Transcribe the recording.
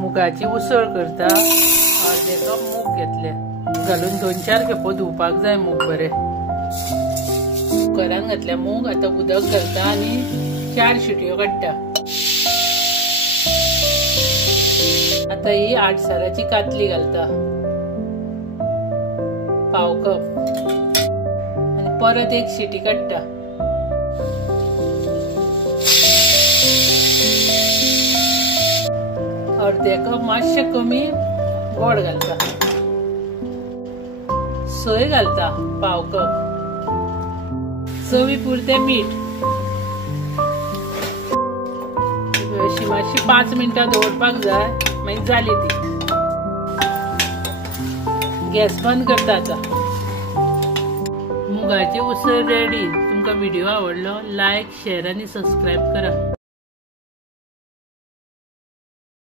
मुगाची उसळ करता। अर्दे कप मूग घेतले, घालून 2-4 खेपो धुवपाक जाय मूग बरे। कुकरान घातल्या मूग, आता उदक घालता आणि 4 शिट्यो काडटा। आता ही 8 साराची कातली घालता, पाव कप, आणि परत 1 शिटी काडटा। अर्दे कप मातशे कमी गोड घालता, सोय घालता पाव कप, चवी पुरते मीठ। अशी मातशी 5 मिनिटां दवरपाक जाय, मागीर जाली ती। गॅस बंद करता आता। मुगाची उसळ रेडी। तुमका व्हिडिओ आवडलो, लाईक, शेअर आणि सबस्क्राईब करा।